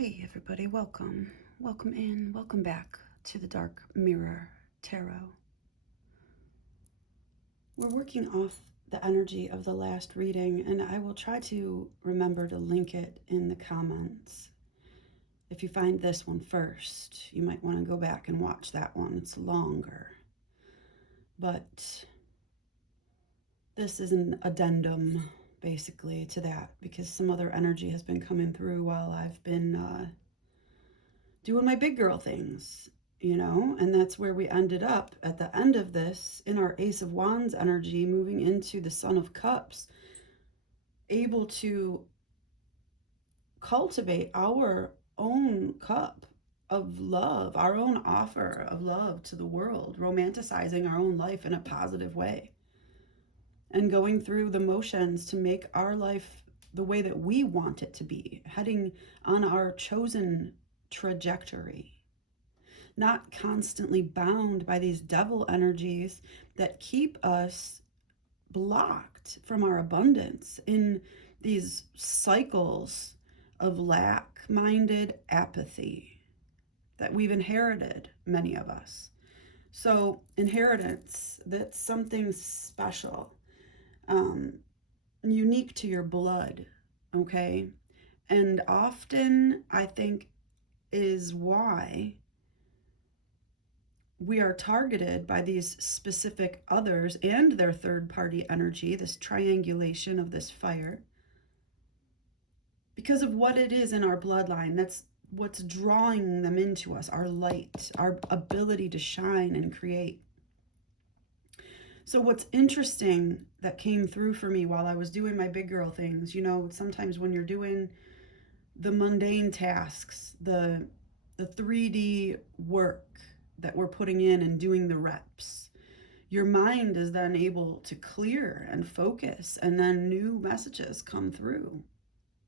Hey everybody, welcome. Welcome in, welcome back to the Dark Mirror Tarot. We're working off the energy of the last reading, and I will try to remember to link it in the comments. If you find this one first, you might want to go back and watch that one. It's longer. But this is an addendum, basically, to that, because some other energy has been coming through while I've been doing my big girl things, and that's where we ended up at the end of this in our Ace of Wands energy, moving into the Son of Cups, able to cultivate our own cup of love, our own offer of love to the world, romanticizing our own life in a positive way, and going through the motions to make our life the way that we want it to be, heading on our chosen trajectory. Not constantly bound by these devil energies that keep us blocked from our abundance in these cycles of lack-minded apathy that we've inherited, many of us. So inheritance, that's something special, unique to your blood, okay? And often, I think, is why we are targeted by these specific others and their third-party energy, this triangulation of this fire, because of what it is in our bloodline. That's what's drawing them into us, our light, our ability to shine and create. So what's interesting that came through for me while I was doing my big girl things, sometimes when you're doing the mundane tasks, the 3D work that we're putting in and doing the reps, your mind is then able to clear and focus, and then new messages come through,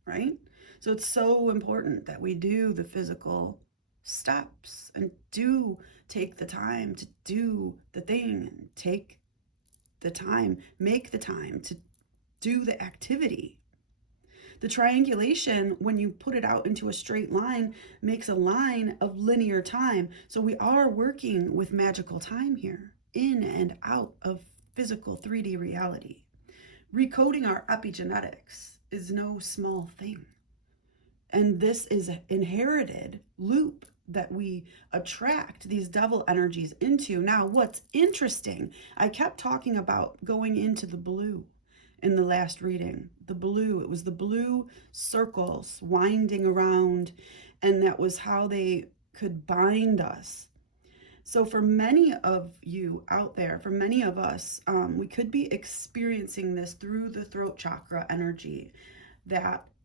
right? So it's so important that we do the physical steps and do take the time to do the thing, and take the time, make the time to do the activity. The triangulation, when you put it out into a straight line, makes a line of linear time. So we are working with magical time here, in and out of physical 3D reality. Recoding our epigenetics is no small thing. And this is an inherited loop that we attract these devil energies into. Now, what's interesting, I kept talking about going into the blue in the last reading. The blue, it was the blue circles winding around, and that was how they could bind us. So for many of you out there, for many of us, we could be experiencing this through the throat chakra energy,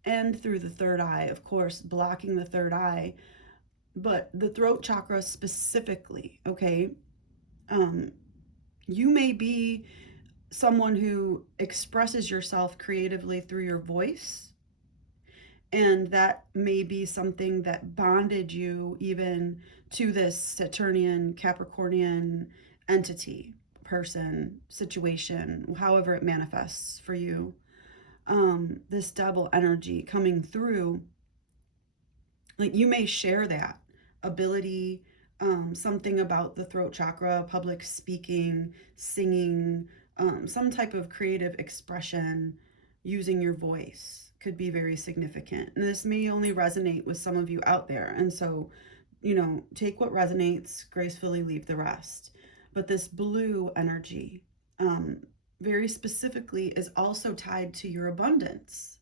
and through the third eye, of course, blocking the third eye, but the throat chakra specifically, okay? You may be someone who expresses yourself creatively through your voice, and that may be something that bonded you even to this Saturnian, Capricornian entity, person, situation, however it manifests for you. This double energy coming through, like you may share that ability, something about the throat chakra, public speaking, singing, some type of creative expression using your voice could be very significant. And this may only resonate with some of you out there. And so, take what resonates, gracefully leave the rest. But this blue energy, very specifically, is also tied to your abundance.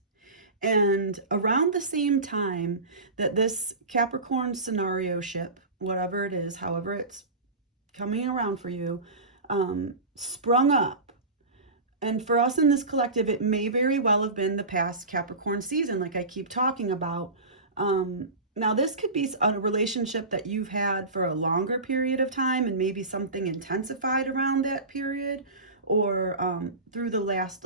And around the same time that this Capricorn scenario ship, whatever it is, however it's coming around for you, sprung up. And for us in this collective, it may very well have been the past Capricorn season, like I keep talking about. Now, this could be a relationship that you've had for a longer period of time, and maybe something intensified around that period, or through the last,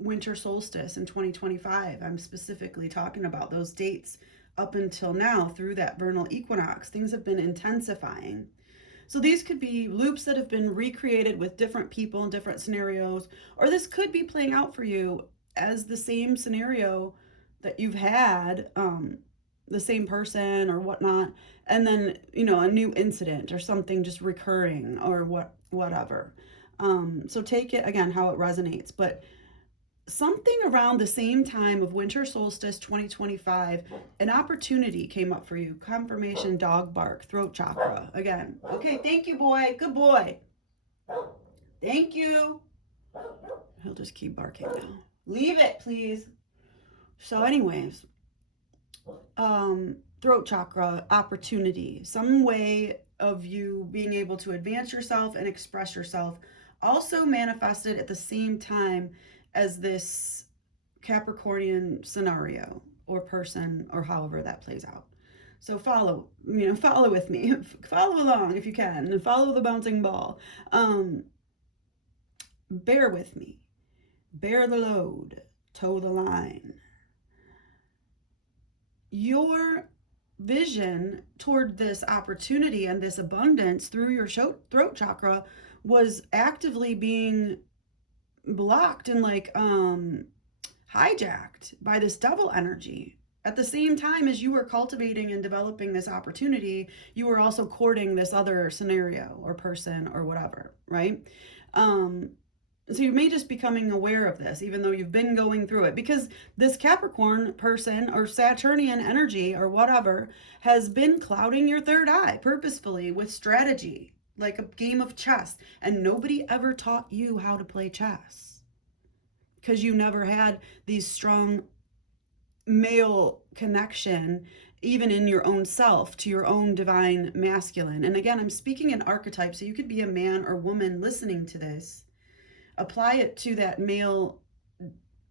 winter solstice in 2025. I'm specifically talking about those dates up until now through that vernal equinox. Things have been intensifying. So these could be loops that have been recreated with different people in different scenarios, or this could be playing out for you as the same scenario that you've had the same person or whatnot, and then, you know, a new incident or something just recurring or whatever. So take it again how it resonates. But something around the same time of winter solstice 2025, an opportunity came up for you. Confirmation, dog bark, throat chakra. Again. Okay, thank you, boy. Good boy. Thank you. He'll just keep barking now. Leave it, please. So, anyways, throat chakra, opportunity, some way of you being able to advance yourself and express yourself, also manifested at the same time as this Capricornian scenario or person or however that plays out. So follow with me, follow along if you can, and follow the bouncing ball. Bear with me, bear the load, toe the line. Your vision toward this opportunity and this abundance through your throat chakra was actively being blocked and like hijacked by this devil energy. At the same time as you were cultivating and developing this opportunity, you were also courting this other scenario or person or whatever, right? So you may just becoming aware of this, even though you've been going through it, because this Capricorn person or Saturnian energy or whatever has been clouding your third eye purposefully with strategy, like a game of chess. And nobody ever taught you how to play chess because you never had these strong male connection, even in your own self, to your own divine masculine. And again, I'm speaking in archetype, so you could be a man or woman listening to this. Apply it to that male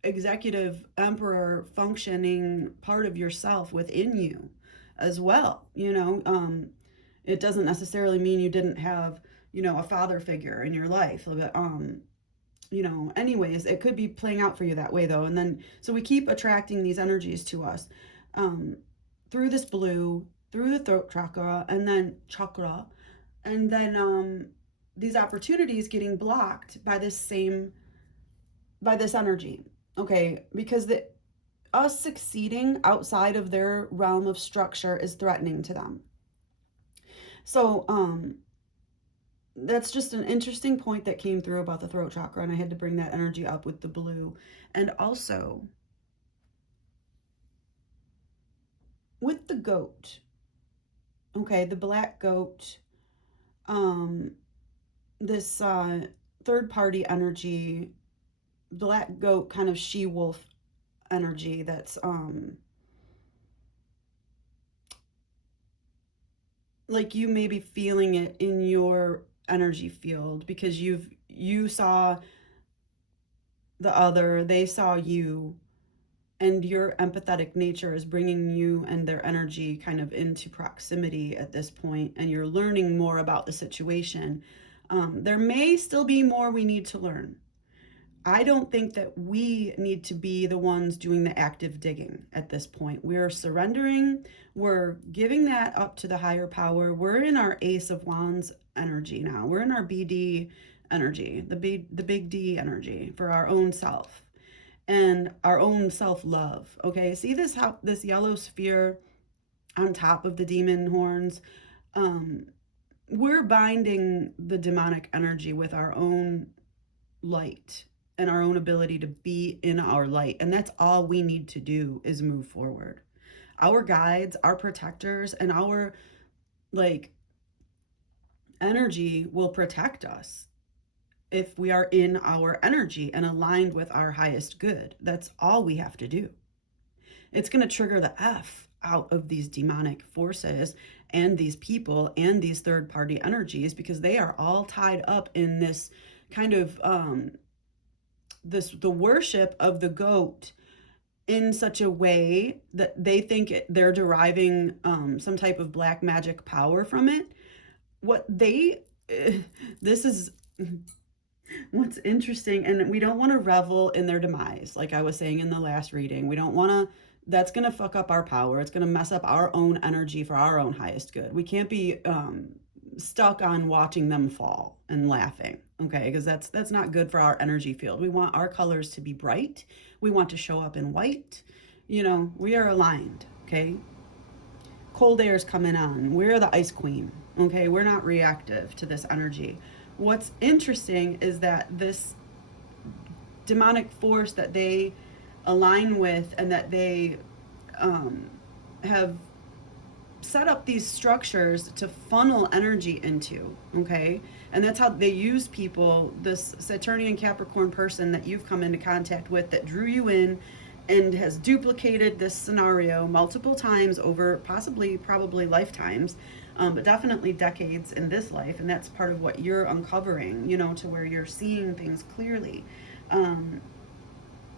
executive emperor functioning part of yourself within you as well. It doesn't necessarily mean you didn't have, a father figure in your life. Anyways, it could be playing out for you that way though. And then, so we keep attracting these energies to us through this blue, through the throat chakra, and then these opportunities getting blocked by this energy. Okay, because us succeeding outside of their realm of structure is threatening to them. So that's just an interesting point that came through about the throat chakra, and I had to bring that energy up with the blue. And also with the goat, okay, the black goat, this third party energy, black goat kind of she-wolf energy that's like you may be feeling it in your energy field because you saw the other, they saw you, and your empathetic nature is bringing you and their energy kind of into proximity at this point, and you're learning more about the situation. There may still be more we need to learn. I don't think that we need to be the ones doing the active digging at this point. We're surrendering. We're giving that up to the higher power. We're in our Ace of Wands energy now. We're in our BD energy, the big D energy for our own self and our own self-love. Okay, see this yellow sphere on top of the demon horns? We're binding the demonic energy with our own light and our own ability to be in our light. And that's all we need to do is move forward. Our guides, our protectors, and our energy will protect us if we are in our energy and aligned with our highest good. That's all we have to do. It's going to trigger the F out of these demonic forces and these people and these third party energies, because they are all tied up in this kind of the worship of the goat in such a way that they think they're deriving some type of black magic power from it. This is what's interesting, and we don't want to revel in their demise. Like I was saying in the last reading, we don't want to, that's going to fuck up our power. It's going to mess up our own energy for our own highest good. We can't be stuck on watching them fall and laughing, okay? Because that's not good for our energy field. We want our colors to be bright. We want to show up in white. We are aligned, okay? cold air is coming on. We're the ice queen. Okay, we're not reactive to this energy. What's interesting is that this demonic force that they align with and that they have set up these structures to funnel energy into, okay? And that's how they use people, this Saturnian Capricorn person that you've come into contact with that drew you in and has duplicated this scenario multiple times over probably lifetimes, but definitely decades in this life. And that's part of what you're uncovering, to where you're seeing things clearly.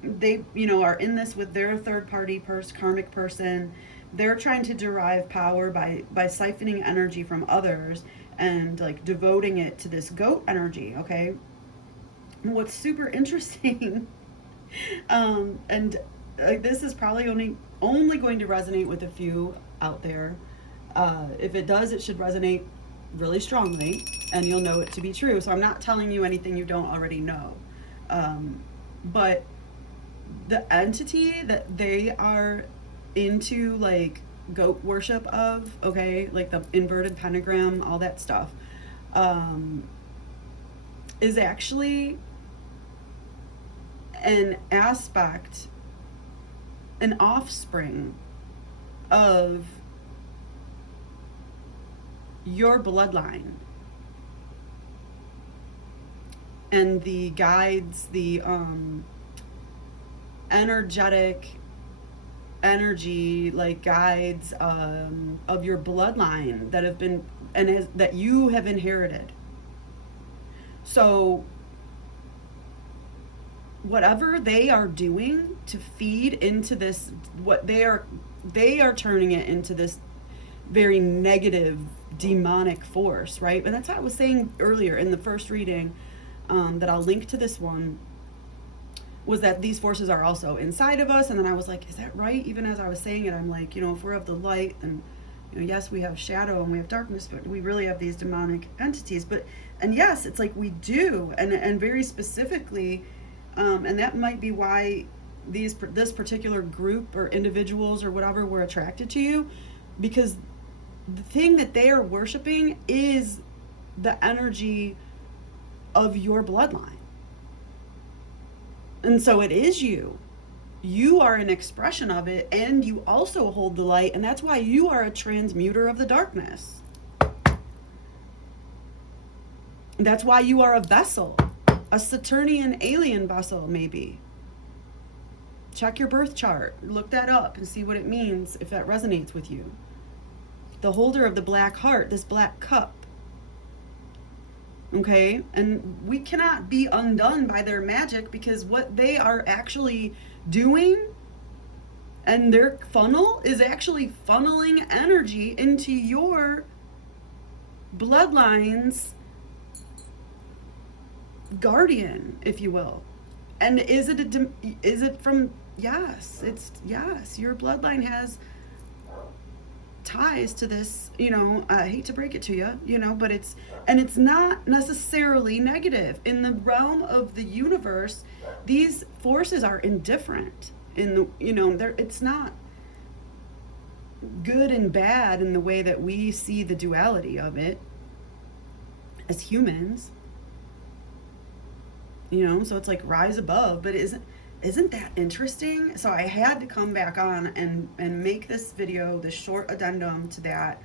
They, are in this with their third party karmic person. They're trying to derive power by siphoning energy from others and like devoting it to this goat energy, okay? What's super interesting, and this is probably only going to resonate with a few out there. If it does, it should resonate really strongly, and you'll know it to be true. So I'm not telling you anything you don't already know. But the entity that they are into, like goat worship of, okay, like the inverted pentagram, all that stuff, is actually an aspect, an offspring of your bloodline. And the guides, the energetic energy, like guides of your bloodline that have been that you have inherited. So whatever they are doing to feed into this, what they are turning it into this very negative demonic force, right? And that's how I was saying earlier in the first reading, that I'll link to this one, was that these forces are also inside of us. And then I was like, is that right? Even as I was saying it, I'm like, if we're of the light, then yes, we have shadow and we have darkness, but we really have these demonic entities. And yes, it's like we do, and very specifically, and that might be why this particular group or individuals or whatever were attracted to you, because the thing that they are worshiping is the energy of your bloodline. And so it is you. You are an expression of it, and you also hold the light, and that's why you are a transmuter of the darkness. That's why you are a vessel, a Saturnian alien vessel, maybe. Check your birth chart, look that up and see what it means, if that resonates with you. The holder of the black heart, this black cup. Okay, and we cannot be undone by their magic, because what they are actually doing, and their funnel is actually funneling energy into your bloodline's guardian, if you will. And is it from, yes, your bloodline has ties to this, I hate to break it to you, but it's not necessarily negative. In the realm of the universe, these forces are indifferent it's not good and bad in the way that we see the duality of it as humans, so it's like rise above. But isn't that interesting? So I had to come back on and make this video, this short addendum to that,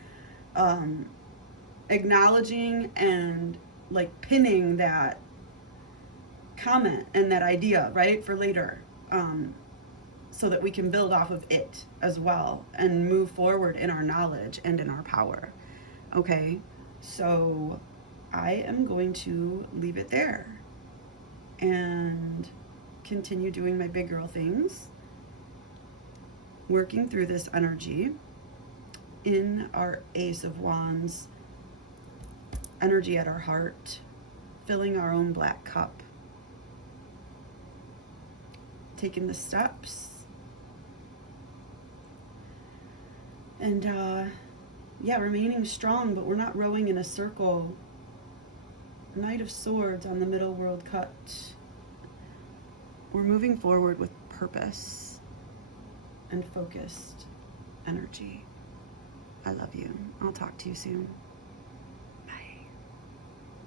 acknowledging and like pinning that comment and that idea, right, for later, so that we can build off of it as well and move forward in our knowledge and in our power. Okay, so I am going to leave it there and continue doing my big girl things, working through this energy in our Ace of Wands energy at our heart, filling our own black cup, taking the steps, and remaining strong, but we're not rowing in a circle. Knight of Swords on the middle world cut. We're moving forward with purpose and focused energy. I love you. I'll talk to you soon.